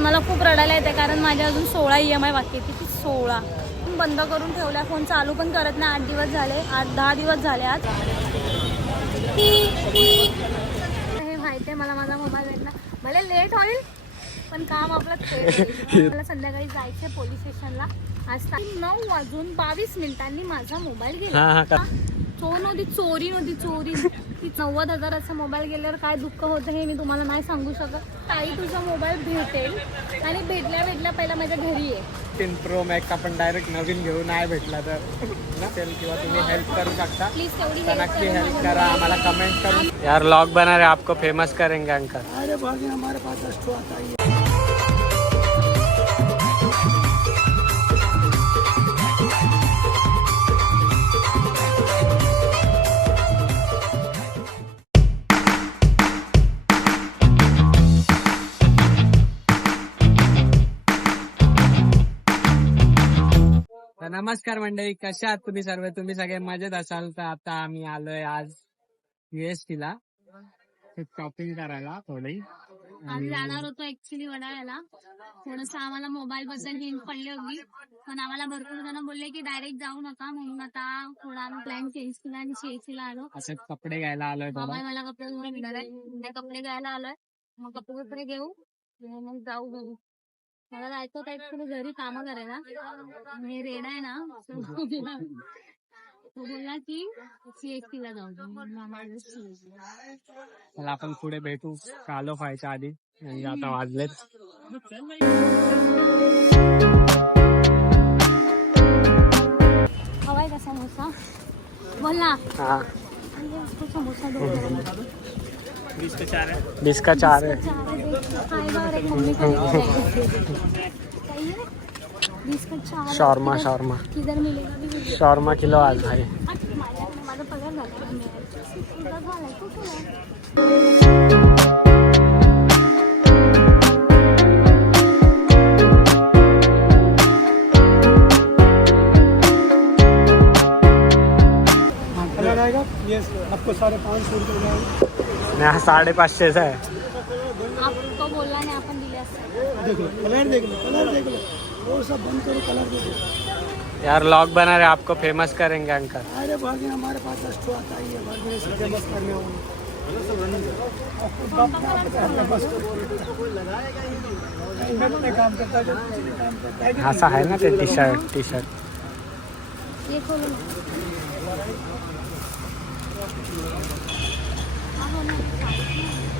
पण मला खूप रडायला येते कारण माझ्या अजून 16 EMI बाकी आहे. किती 16 बंद करून ठेवला फोन, चालू पण करत नाही. 8 दिवस झाले, 8-10 दिवस झाले आज. हे माहिती आहे मला माझा मोबाईल भेटला. भले लेट होईल पण काम आपलं मला संध्याकाळी जायचंय पोलीस स्टेशनला. आज 9:22 माझा मोबाईल गेला. चोरी नव्हती चोरी. 90,000चा मोबाईल गेल्यावर काय दुःख होतं हे मी तुम्हाला नाही सांगू शकत. ताई तुझा मोबाईल भेटेल आणि भेटल्या पहिला माझ्या घरी आहे. 3 Pro Max आपण डायरेक्ट नवीन घेऊ, नाही भेटला तर नसेल किंवा तुम्ही हेल्प करू शकता प्लीज तेवढी तर नक्की हेल्प करा, आम्हाला कमेंट करून. यार व्लॉग बना रहे, आपको फेमस करेंगे अंकल. अरे भाई हमारे पास एक्स्ट्रा आता है. नमस्कार मंडळी, कशा आहात तुम्ही सर्व? तुम्ही सगळे मजेत असाल तर आता आम्ही आलोय आज UST ला शॉपिंग करायला. थोडी आम्ही जाणार होतो ऍक्च्युली वडाळ्याला. थोडस आम्हाला मोबाईल बद्दल हिंट पडली होती पण आम्हाला भरपूर जण बोलले की डायरेक्ट जाऊ नका, म्हणून आता थोडा आम्ही प्लॅन चेंज केला आणि CSC ला आलो. असे कपडे घ्यायला आलोय. मला कपडे घेणार आहे, कपडे घ्यायला आलोय. मग कपडे घेऊ मग जाऊ घरी. मला जायचं होतं ऍक्च्युली घरी कामं करायला. हे रेड आहे ना तो बोलला की CST ला जाऊ. मला आपण पुढे भेटू कालो व्हायच्या आधी. म्हणजे आता वाजलेत. हवाय का समोसा? बोल ना. समोसा 20 का 4 है. 20 का 4 शॉर्मा किधर मिलेगा? शॉर्मा किलो आज आहे. माझा पगार झाला. आपको 550 रुपये. 550 है. आपको बोलला नाही, आपण दिले असते. कलर देख लो वो सब बंद करो, कलर देख लो. यार व्लॉग बना रहे, आपको फेमस करेंगे अंकल. अरे भाई हमारे पास एक्स्ट्रा आता है, फेमस करने ऐसा है ना ते टी शर्ट. ये खोलो.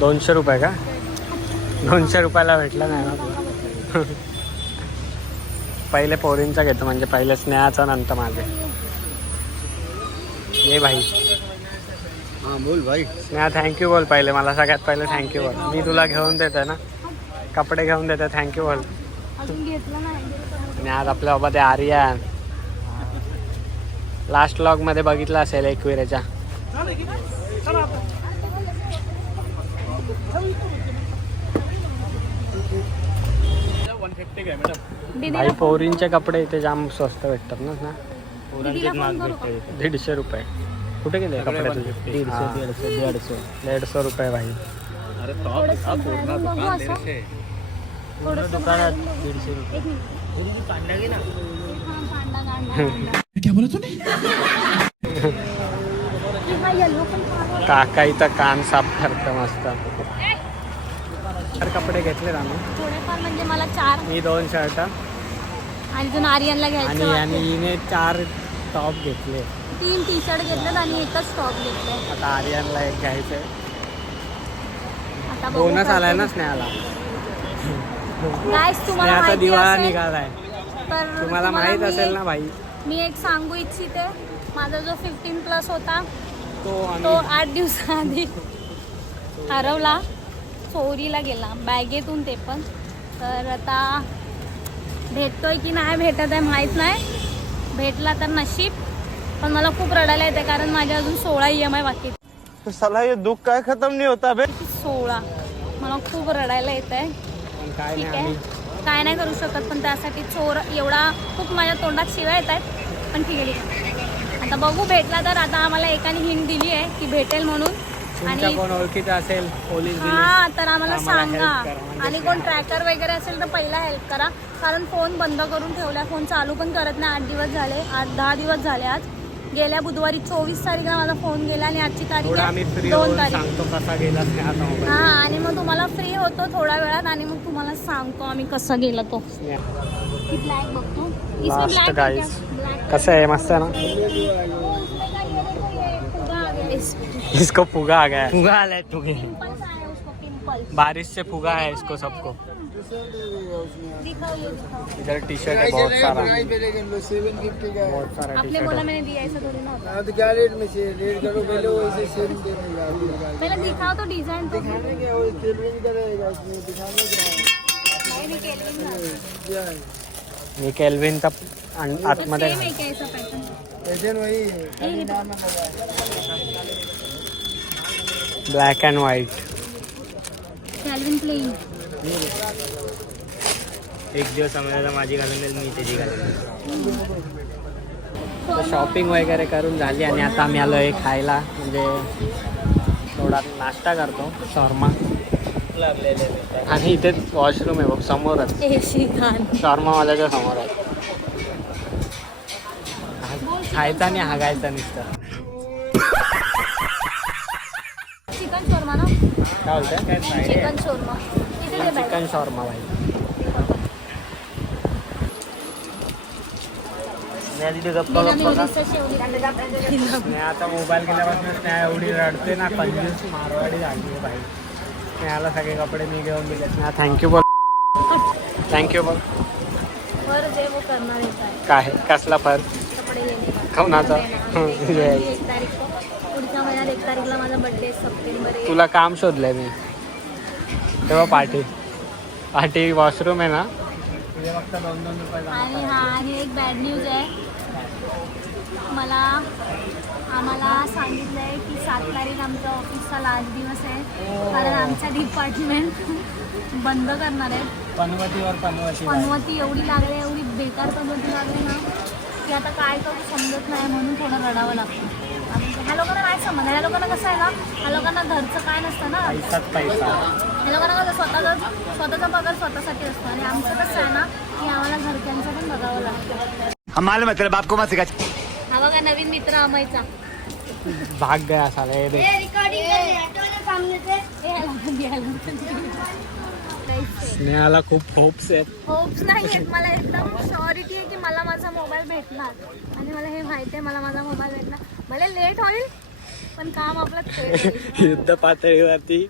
200 रुपये का? 200 रुपयाला भेटला नाही ना. पहिले पोरींचा घेतो, म्हणजे पहिले स्नेहाचा नंतर माझे. ये भाई. हाँ बोल भाई. स्नेहा थँक्यू बोल पहिले. मला सगळ्यात पहिले थँक्यू बोल. मी तुला घेऊन देते ना कपडे, घेऊन देते. थँक्यू बोल. आणि आज आपल्या बाबा ते आर्यन लास्ट व्लॉग मध्ये बघितला असेल एकविरेच्या. भाई पोरींचे कपडे इथे जाम स्वस्त भेटतात ना. 150 रुपये. कुठे गेले कपडे तुझे? 150 रुपये भाई. दुकानात 150 रुपये. क्या बोला तूने? काका इथं कान साफ करतं मस्त. कपडे घेतलेत आम्ही थोडेफार, म्हणजे मला 4. मी 2 शर्ट आणि अजून आर्यनला घ्यायचं. आणि हिने 4 टॉप घेतले. 3 टी-शर्ट घेतलेत आणि एकच टॉप घेतले. आता आर्यनला एक घ्यायचंय. आता बोनस आलाय ना स्नेहाला. गाइस तुम्हाला स्नेहाचा माहिती दिवाळा असेल निघालाय. तर तुम्हाला माहित असेल ना भाई. मी एक सांगू इच्छिते. माझा जो 15+ होता तो 8 दिवसाआधी हरवला, चोरीला गेला बॅगेतून, ते पण. तर आता भेटतोय की नाही भेटत आहे माहीत नाही. भेटला तर नशीब, पण मला खूप रडायला येते कारण माझ्या अजून 16 EMI बाकी आहेत. साला ये दुःख काय खतम नाही होता बे. 16. मला खूप रडायला येत आहे. ठीक आहे, काय नाही करू शकत, पण त्यासाठी चोर एवढा खूप माझ्या तोंडात शिव्या येत आहेत. पण ठीक आहे. आता बघू भेटला तर. आता आम्हाला एकाने हिंट दिली आहे की भेटेल म्हणून, तुमच्या कोण ओळखीचं असेल पोलीस हा तर आम्हाला आम्हाला सांगा. help करा. म्हणजे आणि कोण ट्रॅकर वगैरे असेल तर पहिला हेल्प करा, कारण फोन बंद करून ठेवलाय, फोन चालू पण करत नाही. 8 दिवस झाले, 8-10 दिवस झाले. आज गेल्या बुधवारी 24 तारीखला माझा फोन गेला आणि आजची तारीख थोडा आम्ही आहे फ्री 2 तारीख. सांगतो कसा गेला स्नेहाचा मोबाईल. हा आणि मग तुम्हाला फ्री होतो थोड्या वेळात आणि मग तुम्हाला सांगतो आम्ही कसा गेला तो. ही ब्लॅक बघतो. इसमें लास्ट black है गाइस क्या? Black कसं आहे मस्त आहे ना. वो उसमें का ये देखो ये फुगा आ गया इसमें. इसको फुगा आ गया है. फुगा आलाय तुगे पिंपल्स आए हैं उसको, पिंपल्स. बारिश से फुगा है इसको सबको. दिखाओ ये दिखाओ. इधर टी शर्ट है बहुत सारा. बहुत सारा टी आपने शर्ट बोला है. मैंने दिया, ऐसा थोड़ी ना होता. तो क्या रेट में से रेट करो पहले वो ऐसे सेल देगा पहले दिखाओ तो डिजाइन तो. दिखाने क्या वो केल्विन का रहेगा इसमें दिखाने क्या नहीं केल्विन है क्या है हे केल्विन तर आतमध्ये सेम है क्या ऐसा पैटर्न? पैटर्न वही है खाली नाम में लगा है black and white. Kelvin plain. एक दिवस आम्हाला माझी घालून देईल, मी त्याची घालून. शॉपिंग वगैरे करून झाली आणि आता आम्ही आलो आहे खायला, म्हणजे थोडा नाश्ता करतो. शॉर्मा आणि इथेच वॉशरूम आहे बघ समोरच. एसी खान. शॉर्मावाल्याच्या समोर आहे. खायचा आणि हागायचा नुसतं. चिकन शोरमा ना. काय बोलतंय? चिकन शोरमा. इथे दे बाई. चिकन शॉर्मा भाई. बिना मिरचीचं शेवटी. आता मोबाईल गेल्यापासून स्नेहा एवढी रडते ना, कंजूस मारवाडी झाली आहे भाई. स्नेहाला सगळे कपडे मी घेऊन दिले. स्नेहा थँक्यू बोल. थँक्यू बोल. वर जे वो करणार आहे काय कसला फर कपडे लेने का. कोणाचा? Yes. 1 तारीख को, पुढच्या महिन्यात 1 तारीखला माझा बर्थडे, सप्टेंबर 1. तुला काम शोधलंय मी तेव्हा. पाठी वॉशरूम आहे ना. तुझे फक्त 2-2 रुपये. आणि हा आणि एक बॅड न्यूज आहे. आम्हाला सांगितलं आहे की 7 तारीख आमच्या ऑफिसचा लास्ट दिवस आहे, कारण आमचा डिपार्टमेंट बंद करणार आहे. पनवती एवढी लागली, एवढी बेकार पनवती लागली ना की आता काय करू समजत नाही, म्हणून थोडं रडावं लागतं. ह्या लोकांना नाही समज. ह्या लोकांना कसं आहे ना, ह्या लोकांना घरचं काय नसतं ना. पैसा ह्या लोकांना कसं स्वतःचा पगार स्वतःसाठी असतो, आणि आमचं कसं आहे ना की आम्हाला घरच्यांचं पण बघावं लागतं. हमारे मतलब आपको मत सिखा. हा बघा नवीन मित्र अमयचा. भाग गया साला. हे देख. स्नेहाला खूप होप्स आहेत. होप्स नाही आहेत, मला एकदम श्युरिटी आहे की मला माझा मोबाईल भेटणार. आणि मला हे माहिती आहे मला माझा मोबाईल भेटणार. भले लेट होईल पण काम आपलं ते युद्ध पातळीवरती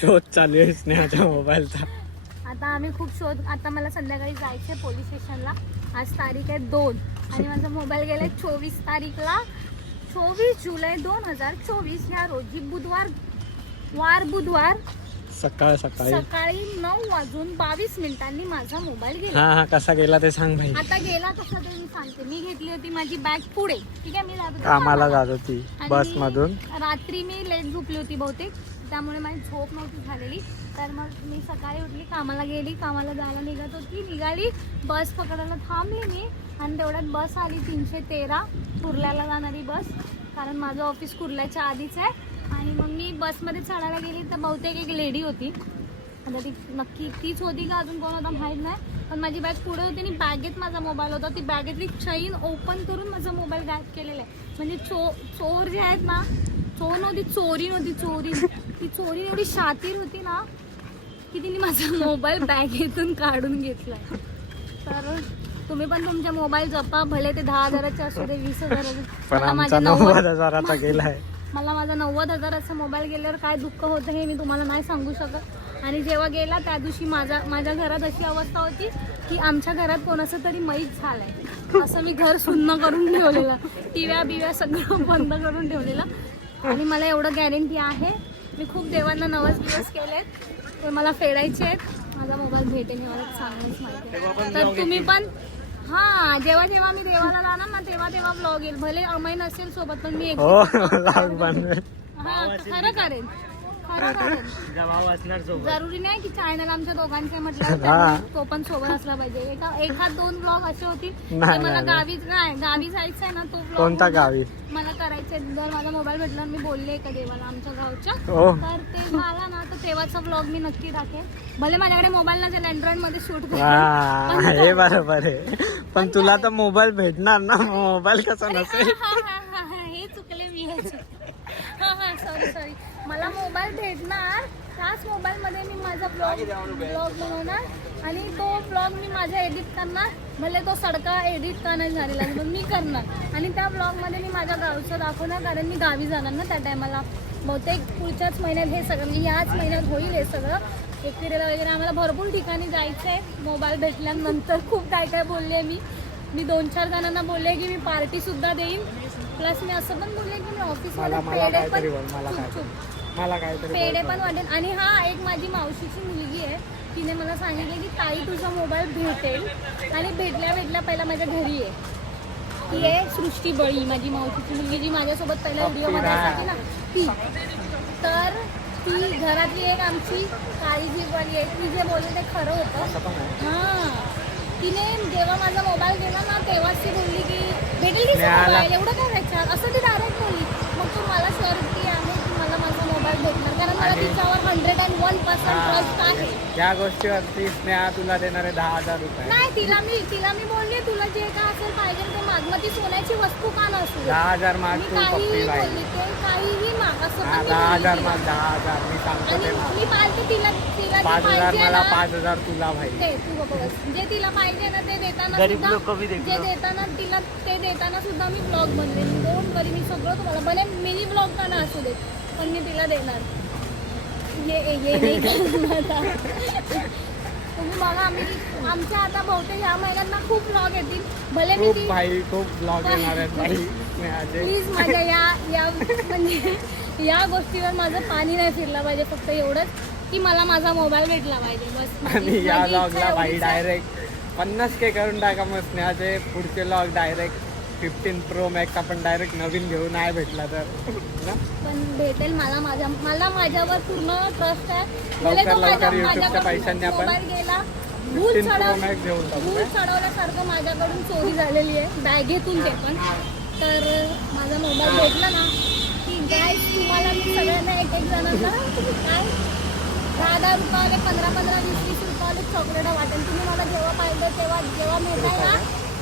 शोध चालू आहे स्नेहाच्या मोबाईलचा. आता आम्ही खूप शोध. आता मला संध्याकाळी जायचं पोलीस स्टेशनला. आज तारीख आहे 2 आणि माझा मोबाईल गेलाय 24 तारीखला. 24 जुलै 2024 या रोजी बुधवार सकाळी 9:22 माझा मोबाईल गेला. हा कसा गेला ते सांग भाई. आता गेला तसा ते मी सांगते. मी घेतली होती माझी बॅग पुढे, ठीक आहे. मी जात होते कामाला कामाला. जात होती आणि बस मधून. रात्री मी लेट झोपली होती बहुतेक, त्यामुळे माझी झोप नव्हती झालेली. तर मग मी सकाळी उठली, कामाला गेली, कामाला जायला निघाली. बस पकडायला थांबली मी आणि तेवढ्यात बस आली 313 कुर्ल्याला जाणारी बस, कारण माझं ऑफिस कुर्ल्याच्या आधीच आहे. आणि मग मी बसमध्ये चढायला गेली तर बहुतेक एक लेडी होती. आता ती नक्की तीच होती का अजून कोण होता माहीत नाही, पण माझी बॅग पुढे होती आणि बॅगेत माझा मोबाईल होता. ती बॅगेतली चैन ओपन करून माझा मोबाईल गायब केलेला आहे. म्हणजे चोर जे आहेत ना, चोरी नव्हती. ती चोरी एवढी शातीर होती ना की तिने माझा मोबाईल बॅगेतून काढून घेतला. तर तुम्ही पण तुमचे मोबाईल जपा, भले ते 10,000चे असू दे, 20,000चे. पण आमचा 90,000चा गेलाय. मला माझा 90,000चा मोबाईल गेल्यावर काय दुःख होतं हे मी तुम्हाला नाही सांगू शकत. आणि जेव्हा गेला त्या दिवशी माझ्या घरात अशी अवस्था होती की आमच्या घरात कोणाचं तरी मैत झालंय, असं मी घर सुन्न करून ठेवलेलं. टीव्या बिव्या सगळं बंद करून ठेवलेलं. आणि मला एवढं गॅरंटी आहे, मी खूप देवांना नवस दिवस केलेत, ते मला फेडायचे आहेत. माझा मोबाईल भेटेल हे मला चांगलंच माहिती आहे. तर तुम्ही पण जेव्हा मी देवाला जाणार ना तेव्हा ब्लॉग येईल. भले अमय नसेल सोबत पण मी खरं करेन. तुझा भाऊ असणार सोबत. जरुरी नाही की चॅनल आमच्या दोघांचे म्हटलं हा. त्यामुळे तो पण सोबत असला पाहिजे. एखाद 2 ब्लॉग असे होतील ते नाही, मला नाही. गावी जायचंय ना तो vlog कोणता गावी? मला करायचंय. जर माझा मोबाईल भेटला मी बोलले एका देवाला आमच्या गावच्या हो. तर ते झाला ना तर तेव्हाचा ब्लॉग मी नक्की टाकेन. भले माझ्याकडे मोबाईल नसेल अँड्रॉइड मध्ये शूट हा, हे बरोबर आहे. पण तुला तर मोबाईल भेटणार ना, मोबाईल कसा नसेल. हे चुकले मी सॉरी मला मोबाईल भेटणार. त्याच मोबाईल मध्ये मी माझा ब्लॉग बनवणार आणि तो ब्लॉग मी माझ्या एडिट करणार. भले तो सडका एडिट का नाही झालेला पण मी करणार आणि त्या ब्लॉग मध्ये मी माझ्या गावचं दाखवणार. कारण मी गावी जाणार ना त्या टायमाला. बहुतेक पुढच्याच महिन्यात हे सगळं म्हणजे याच महिन्यात होईल हे सगळं. एकविरेला वगैरे आम्हाला भरपूर ठिकाणी जायचं आहे. मोबाईल भेटल्यानंतर खूप काय काय बोलले मी 2-4 जणांना बोलले की मी पार्टी सुद्धा देईन. प्लस मी असं पण बोलले की मी ऑफिसमध्ये पेढे पण वाटेल. आणि हा एक माझी मावशीची मुलगी आहे. तिने मला सांगितले की ताई तुझा मोबाईल भेटेल आणि भेटल्या पहिला माझ्या घरी आहे. ती आहे सृष्टी बळी माझी मावशीची मुलगी जी माझ्यासोबत पहिल्या व्हिडिओमध्ये असायची ना ती. तर ती घरातली एक आमची काळजीवाली आहे. ती जे बोलली ते खरं होतं. हां तिने जेव्हा माझा मोबाईल गेला ना तेव्हाच ती बोलली की भेटेल की मोबाईल एवढं काय त्याच्यात असं ती डायरेक्ट बोलली. मग तू मला शर्टी आहे की मला माझा मोबाईल भेटणार कारण मला तिच्यावर 101% ट्रस्ट आहे. या गोष्टीवरती स्नेहा तुला देणारे 10,000 रुपये. नाही तिला मी बोलले तुला जे काय असेल पाहिजे ते माग. मग ती सोन्याची वस्तू का नसू 10,000 माग मी तू काहीही पप्पी बाई. बोलली ते काहीही माग असं पण मी 10,000 बोलली माग तिला. 10,000 मी सांगतो आणि ते माग. मी पाहिजे तिला जे 5,000 पाहिजे मला ना 5,000 तुला भाई. ते तू गप्प बस. जे तिला पाहिजे ना ते देताना गरीब सुद्धा लोकं बी देखलो. जे देताना तिला ते देताना सुद्धा मी ब्लॉग बनवेन. डोंट वरी मी सगळं तुम्हाला भले मिनी ब्लॉग का ना असू दे पण मी तिला देणार. ये नाही करणार. तुम्ही बघा आमच्या आता बहुतेक या महिन्यात ना खूप ब्लॉग येतील. भले मी खूप ती भाई खूप ब्लॉग येणार आहेत भाई स्नेहाचे. प्लीज माझ्या या म्हणजे या गोष्टीवर माझं पाणी नाही फिरलं पाहिजे. फक्त एवढंच की मला माझा मोबाईल भेटला पाहिजे बस. आणि या माझी इच्छा ब्लॉगला भाई एवढीच आहे. डायरेक्ट 50K करून टाका. मग स्नेहाचे पुढचे ब्लॉग डायरेक्ट 15 Pro Max आपण डायरेक्ट नवीन घेऊ नाही भेटला तर ना. पण भेटेल मला माझ्यावर पूर्ण ट्रस्ट आहे. लवकर YouTubeच्या पैशांनी आपण मोबाईल गेला भूल 15 Pro Max घेऊन टाकू. चढवल्यासारखं माझ्याकडून चोरी झालेली आहे बॅगेतून ते पण. तर माझा मोबाईल भेटला ना की गाईस तुम्हाला मी सगळ्यांना एक जणांना काय 10-10 रुपयाले 15-20 रुपयाले चॉकलेट वाटेल. तुम्ही मला जेव्हा पाहिजे जेव्हा भेटायला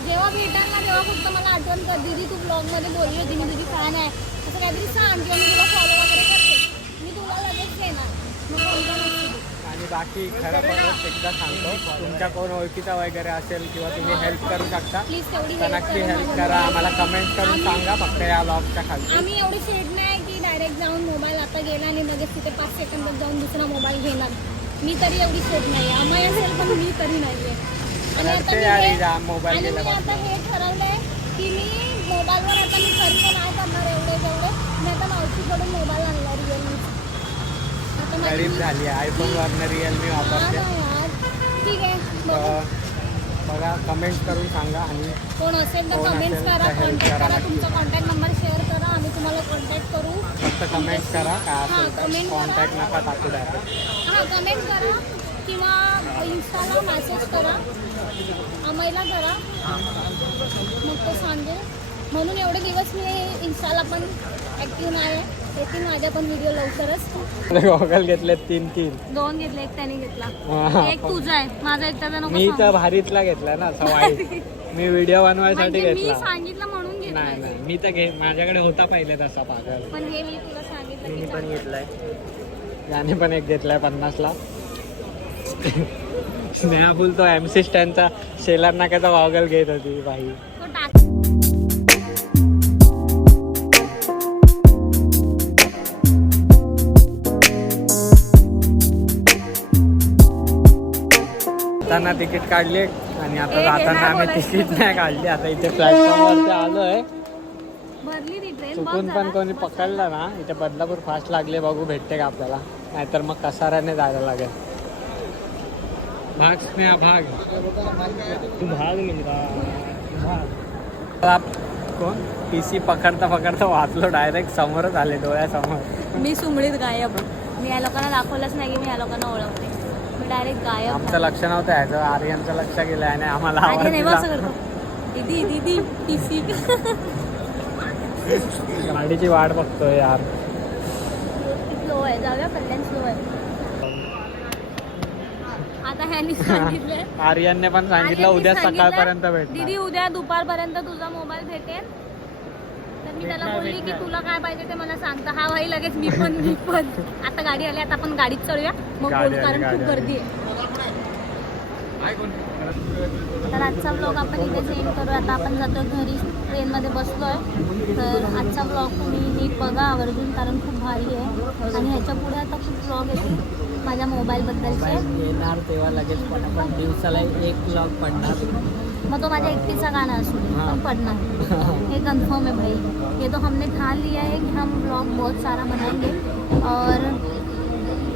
जेव्हा भेटाल ना तेव्हा फक्त मला आठवण कर दीदी तू ब्लॉगमध्ये बोलली होती मी तुझी फॅन आहे असं काहीतरी सांग किंवा मी तुला फॉलो वगैरे करते. मी तुला लगेच देणार. मग कोणता नसतो. आणि बाकी खरं पण एकदा सांगतो तुमच्या कोण ओळखीचा वगैरे असेल किंवा तुम्ही हेल्प करू शकता प्लीज तेवढी तर नक्की हेल्प करा. आम्हाला कमेंट करून सांगा फक्त या ब्लॉगच्या खाली. आम्ही एवढी शेड नाही की डायरेक्ट जाऊन मोबाईल आता गेला आणि लगेच तिथे 5 सेकंदात जाऊन दुसरा मोबाईल घेणार. मी तरी एवढी शेड नाही आहे. आम्हाला असेल पण मी तरी नाही आहे. आणि आता मोबाईल मी आता हे ठरवलंय की मी मोबाईलवर आता मी खर्च नाही करणार जेवढे मी आता मावशीकडून मोबाईल आणला रिअलमी. आता गरीब झाली आयफोन वरनं रिअलमी वापरते. यार ठीक आहे बघा कमेंट करून सांगा. आणि कोण असेल तर कोण कमेंट्स असेल करा तर help कॉन्टॅक्ट करा करा. नक्की. तुमचा कॉन्टॅक्ट नंबर शेअर करा आम्ही तुम्हाला कॉन्टॅक्ट करू. फक्त कमेंट करा काय हां, असेल तर comment करा. कॉन्टॅक्ट नका टाकू डायरेक्ट. हां कमेंट करा किंवा इन्स्टाला मेसेज करा आम्हाला करा मग तो सांगेल. म्हणून एवढे दिवस मी इन्स्टाला पण ॲक्टिव्ह नाही आहे. येतील माझ्या पण व्हिडिओ लवकरच. गॉगल घेतले 3 2 घेतले एक त्याने घेतला हा, एक तुझा आहे माझा एक त्याचा नको मी तर सांगू. भारीतला घेतला ना सवाई. मी व्हिडिओ बनवायसाठी म्हणजे मी घेतला. सांगितलं म्हणून नाही घेतलं नाही मी तर माझ्याकडे होता पहिले तसा पागल. पण हे मी तुला सांगितलं मी की पण चांगलं. घेतलाय. याने पण एक घेतलाय 50ला. स्नेहा फुल तो MC स्टँडचा शेलार नाक्याचा गॉगल घेत होती बाई. तो टाक जाताना तिकीट काढले आणि आता हे जाताना नाही आम्ही बोलायचं. तिकीट नाही काढले. आता इथे प्लॅटफॉर्मवरती आलोय. भरली ती ट्रेन चुकून पण कोणी पकडलं ना इथे बदलापूर फास्ट लागले बघू भेटते का आपल्याला. नाहीतर मग कसाऱ्याने जायला लागेल. भाग स्नेहा भाग तू भाग मिळता भाग. कोण PC पकडता पकडता वाचलो डायरेक्ट समोरच आले डोळ्यासमोर. मी सुमडीत गायब. मी या लोकांना दाखवलंच नाही की मी या लोकांना ओळखते. मी डायरेक्ट गायब. आमचं लक्ष नव्हतं याचं, आर्यनचं लक्ष गेलं आणि आम्हाला आधी आवाज नाही दिला. असं करतो. दीदी दीदी टीसी. गाडीची वाट बघतोय यार. स्लो आहे, जाऊया कल्याण स्लो आहे. आता ह्यांनी सांगितलंय, आर्यनने पण सांगितलं आर्यनने उद्या सांगितलं, सकाळपर्यंत भेटणार. दीदी उद्या दुपारपर्यंत तुझा मोबाईल भेटेल. तर मी त्याला बोलली की तुला काय पाहिजे ते मला सांगता. हा भाई लगेच मी पण. आता गाडी आली, आता आपण गाडीत चढूया मग गाडी बोलू, आली, कारण गाडी खूप आली. गर्दी आहे. तर आजचा ब्लॉग आपण इथे सेंड करू. आता आपण जातो घरी, ट्रेनमध्ये बसलोय. तर आजचा ब्लॉग तुम्ही नीट बघा आवर्जून, कारण खूप भारी आहे. आणि ह्याच्या पुढे आता खूप ब्लॉग येतील माझ्या मोबाईलबद्दलचे. येणार तेव्हा लगेच पण दिवसाला एक ब्लॉग पडणार. मग तो माझ्या एकटीचा गाणं असू दे, पण पडणार. ये कंफर्म है भाई, ये तो हमने ठान लिया है कि हम ब्लॉग बहुत सारा बनाएंगे. और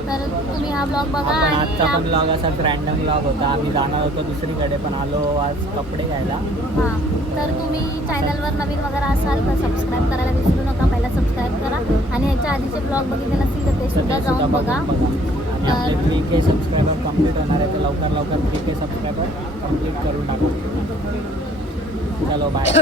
तर तुम्ही हा ब्लॉग बघा. आपण आणि आजचा पण ब्लॉग असाच रॅन्डम ब्लॉग होता. आम्ही जाणार होतो दुसरीकडे, पण आलो आज कपडे घ्यायला. हां, तर तुम्ही चॅनलवर नवीन वगैरे असाल तर सबस्क्राईब करायला विसरू नका. पहिला सबस्क्राईब करा आणि ह्याच्या आधीचे ब्लॉग बघितले नसतील तर ते सुद्धा जाऊन बघा. आणि आपले 3K सबस्क्रायबर कम्प्लीट होणार आहे, ते लवकर 3K सबस्क्रायबर कम्प्लीट करून टाकू. चलो बाय.